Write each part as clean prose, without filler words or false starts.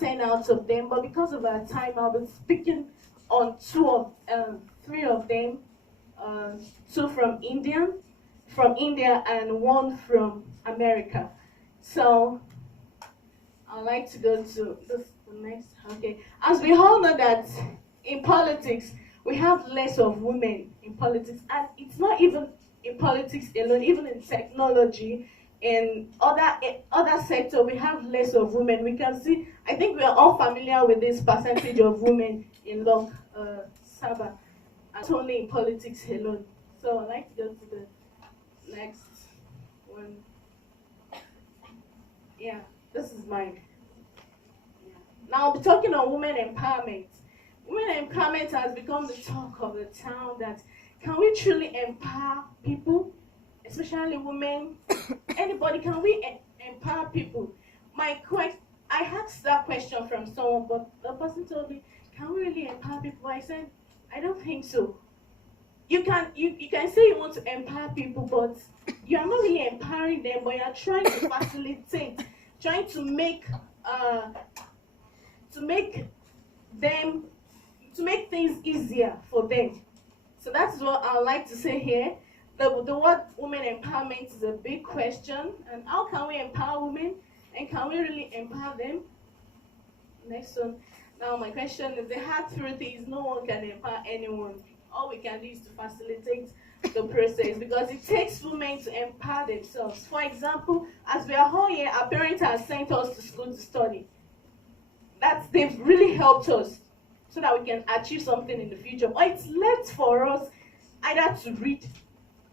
10 out of them, but because of our time, I'll be speaking on three of them, uh, two from India and one from America. So I'd like to go to the next. Okay, as we all know that in politics we have less of women in politics, and it's not even in politics alone. Even in technology, in other sector, we have less of women. We can see. I think we are all familiar with this percentage of women in Saba, and only in politics alone. So I'd like to go to the next one. Yeah, this is mine. Now I'll be talking on women empowerment. Women empowerment has become the talk of the town. That can we truly empower people, especially women? Anybody, can we empower people? I asked that question from someone, but the person told me, can we really empower people? I said, I don't think so. You can say you want to empower people, but you are not really empowering them, but you are trying to facilitate, trying to make them to make things easier for them. So that's what I like to say here. The word women empowerment is a big question, and how can we empower women, and can we really empower them? Next one. Now my question is, the hard truth is no one can empower anyone. All we can do is to facilitate the process, because it takes women to empower themselves. For example, as we are all here, our parents have sent us to school to study. They've really helped us so that we can achieve something in the future. Or it's left for us either to read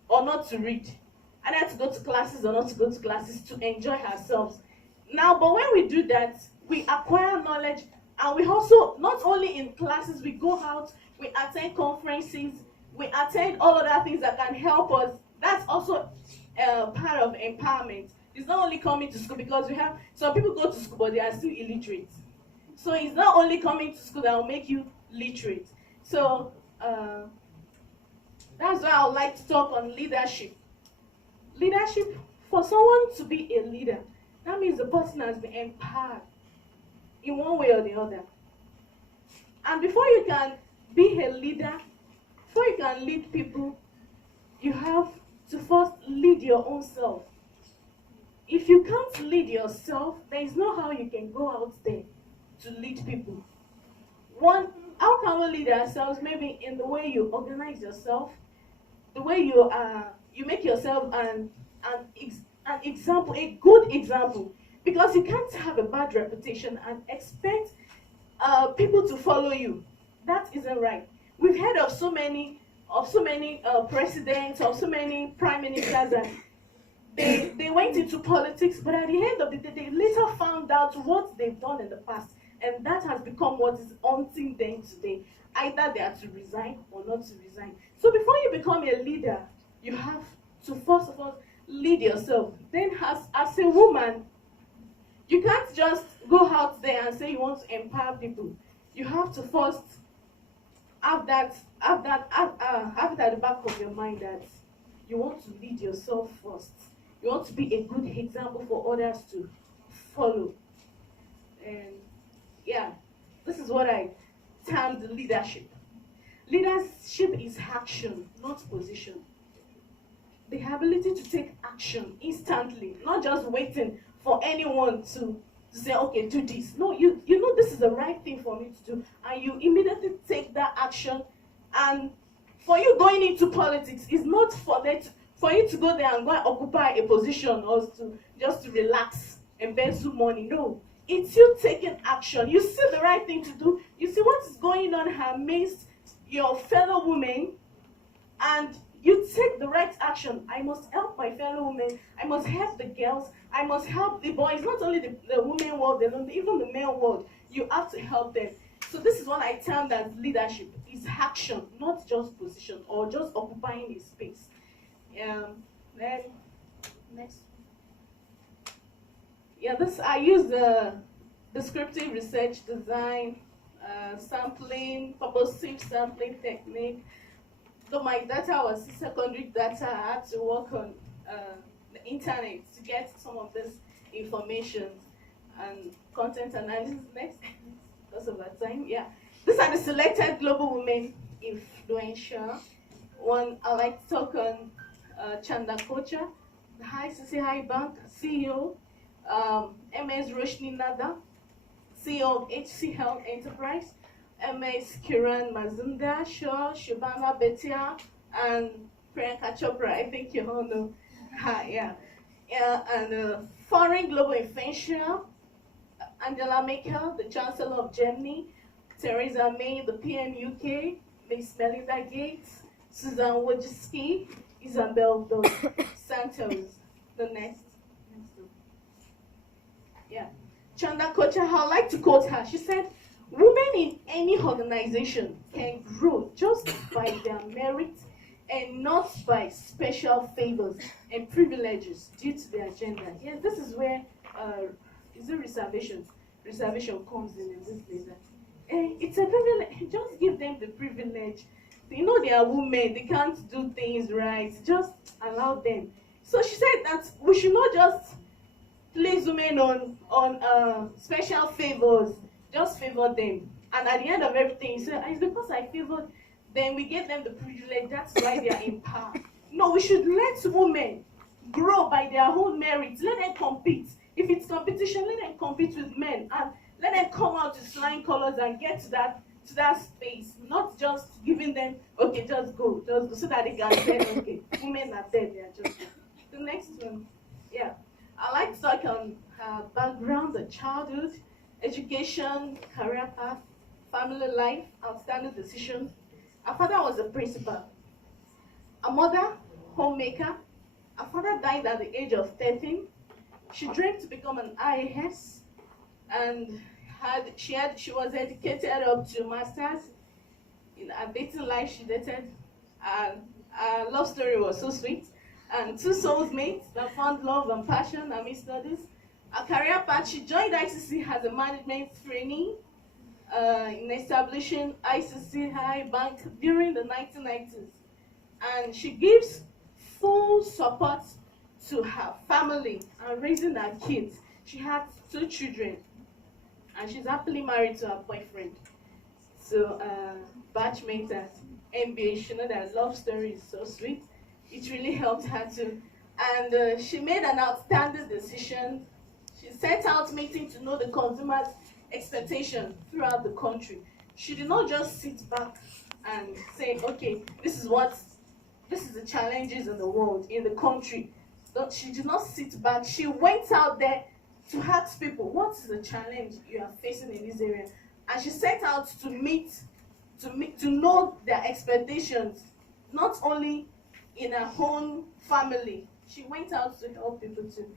or not to read, either to go to classes or not to go to classes, to enjoy ourselves. Now, but when we do that, we acquire knowledge, and we also, not only in classes, we go out, we attend conferences, we attend all other things that can help us. That's also part of empowerment. It's not only coming to school, because we have some people go to school but they are still illiterate. So it's not only coming to school that will make you literate. So that's why I would like to talk on leadership. Leadership, for someone to be a leader, that means the person has been empowered in one way or the other. And before you can be a leader, before you can lead people, you have to first lead your own self. If you can't lead yourself, there is no how you can go out there to lead people. One, how can we lead ourselves? Maybe in the way you organize yourself, the way you make yourself an example, a good example. Because you can't have a bad reputation and expect people to follow you. That isn't right. We've heard of so many presidents, of so many prime ministers that they went into politics, but at the end of the day, they later found out what they've done in the past, and that has become what is haunting them today. Either they are to resign or not to resign. So before you become a leader, you have to first of all lead yourself. Then as a woman, you can't just go out there and say you want to empower people. You have to first have it at the back of your mind that you want to lead yourself first. You want to be a good example for others to follow. And yeah, this is what I termed leadership. Leadership is action, not position. The ability to take action instantly, not just waiting for anyone to say, okay, do this. No, you know this is the right thing for me to do, and you immediately take that action. And for you going into politics is not for you to go there and go and occupy a position or just to relax, embezzle money. No, it's you taking action. You see the right thing to do. You see what is going on amidst your fellow women, and you take the right action. I must help my fellow women. I must help the girls. I must help the boys. Not only the women world, even the male world. You have to help them. So this is what I term as leadership. It's action, not just position or just occupying a space. Then next. Yeah, I use the descriptive research design, sampling, purposive sampling technique. Though my data was secondary data, I had to work on the internet to get some of this information. and content analysis next because of our time. Yeah. These are the selected global women influential. One, I like to talk on Chanda Kocha, the High Bank CEO, MS Roshni Nada, CEO of HC Health Enterprise, MS Kiran Mazumdar, Shaw, Shubhana Bhatia, and Priyanka Chopra. I think you all know her, yeah. And foreign global influential, Angela Merkel, the Chancellor of Germany, Theresa May, the PM UK, Miss Melinda Gates, Susan Wojcicki, Isabel dos Santos. The next. Yeah. Chanda Kocha, I like to quote her. She said, women in any organization can grow just by their merit and not by special favors and privileges due to their gender. Yes, this is where is it reservation? Reservation comes in this place. It's a privilege. Just give them the privilege. You know they are women. They can't do things right. Just allow them. So she said that we should not just place women on special favors. Just favor them. And at the end of everything, you say, it's because I favored them, we gave them the privilege, that's why they are in power. No, we should let women grow by their own merits. Let them compete. If it's competition, let them compete with men and let them come out with flying colors and get to that space. Not just giving them, okay, just go, so that they can say, okay, women are dead, they are just dead. The next one, yeah. I like to talk on her background, the childhood, education, career path, family life, outstanding decisions. Her father was a principal. A mother, homemaker. Her father died at the age of 13. She dreamed to become an IAS and she was educated up to masters. In her dating life, she dated, and her love story was so sweet. And two soulmates that found love and passion amid studies. A career path, she joined ICC as a management trainee in establishing ICC High Bank during the 1990s. And she gives full support to her family and raising her kids. She had 2 children and she's happily married to her boyfriend. So, batchmate at MBA, you know that love story is so sweet. It really helped her too. And she made an outstanding decision. She set out meeting to know the consumers' expectation throughout the country. She did not just sit back and say, okay, this is the challenges in the world, in the country. She did not sit back. She went out there to ask people, what is the challenge you are facing in this area? And she set out to know their expectations, not only in her own family. She went out to help people too.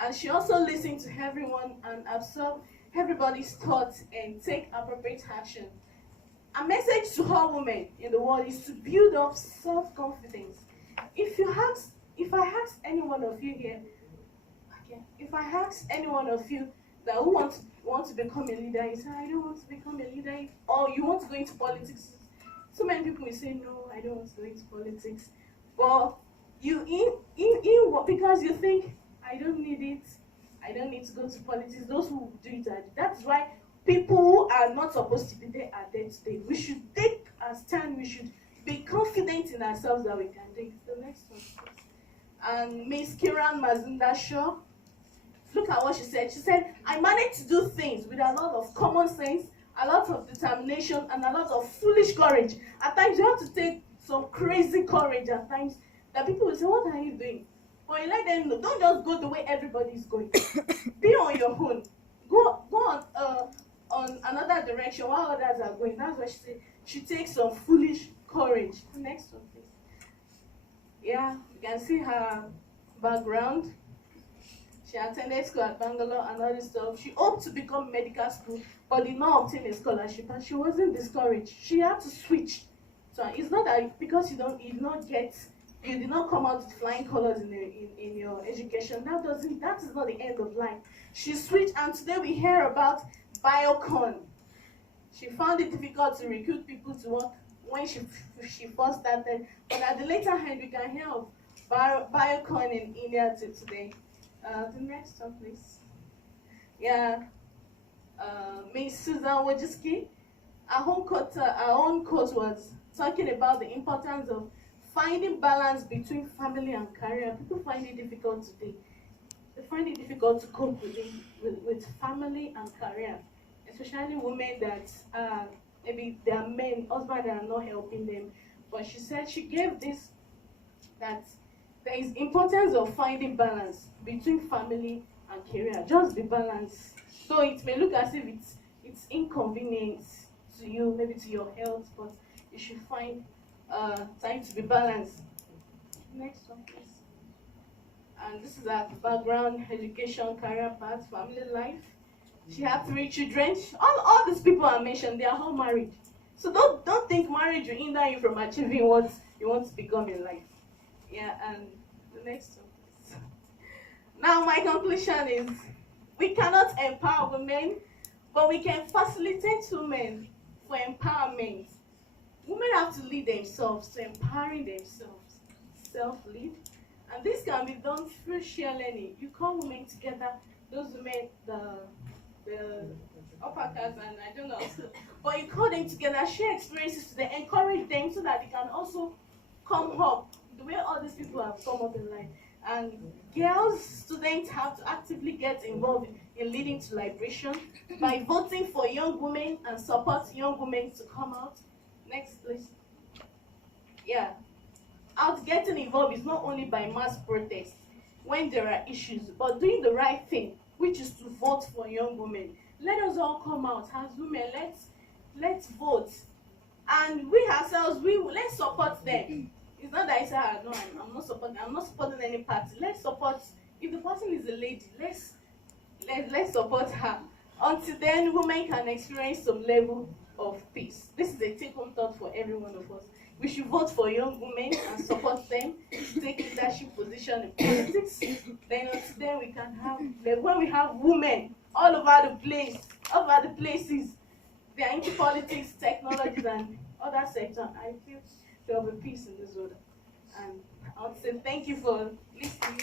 And she also listened to everyone and absorbed everybody's thoughts and take appropriate action. A message to all women in the world is to build up self-confidence. If I ask any one of you here, okay, if I ask any one of you that who want to become a leader, you say, I don't want to become a leader, or you want to go into politics. So many people will say, no, I don't want to go into politics. But you because you think, I don't need it, I don't need to go to politics. Those who do it, that's why people who are not supposed to be there are there today. We should take a stand. We should be confident in ourselves that we can do it. The next one, please. And Miss Kiran Mazumdar Shaw, look at what she said. She said, I managed to do things with a lot of common sense, a lot of determination, and a lot of foolish courage. At times, you have to take some crazy courage at times that people will say, what are you doing? But you let them know, don't just go the way everybody's going. Be on your own. Go on another direction while others are going. That's why she said she takes some foolish courage. The next one, please. Yeah, you can see her background. She attended school at Bangalore and all this stuff. She hoped to become medical school, but did not obtain a scholarship, and she wasn't discouraged. She had to switch. So it's not that because you did not come out with flying colors in your education. That is not the end of life. She switched, and today we hear about Biocon. She found it difficult to recruit people to work when she first started, but at the later end we can hear of Biocon in India today. The next one, please. Yeah, Miss Susan Wojcicki, our own course was talking about the importance of finding balance between family and career. People find it difficult today. They find it difficult to cope with family and career, especially women that maybe their men, husband are not helping them. But she said she gave this that there is importance of finding balance between family and career. Just be balanced. So it may look as if it's inconvenient to you, maybe to your health, but you should find time to be balanced. Next one, please. And this is her background, education, career path, family life. She had 3 children. All these people I mentioned, they are all married. So don't think marriage will hinder you from achieving what you want to become in life. Yeah, and the next one, please. Now my conclusion is we cannot empower women, but we can facilitate women for empowerment. Women have to lead themselves to empowering themselves, self-lead, and this can be done through share learning. You call women together, those women, the upper class, and I don't know, but you call them together, share experiences to them, encourage them so that they can also come up the way all these people have come up in life. And girls, students have to actively get involved in leading to liberation by voting for young women and support young women to come out. Next, please. Yeah. Out getting involved is not only by mass protest when there are issues, but doing the right thing, which is to vote for young women. Let us all come out as women. Let's vote, and we ourselves, let's support them. It's not that I say, no, I'm not supporting any party. Let's support. If the person is a lady, let's support her. Until then, women can experience some level of peace. This is a take-home thought for every one of us. We should vote for young women and support them to take leadership position in politics. Then until then, we can have, like, when we have women all over the place, all over the places, they are into politics, technologies, and other sectors. I feel there will be peace in this world. And I want to say thank you for listening.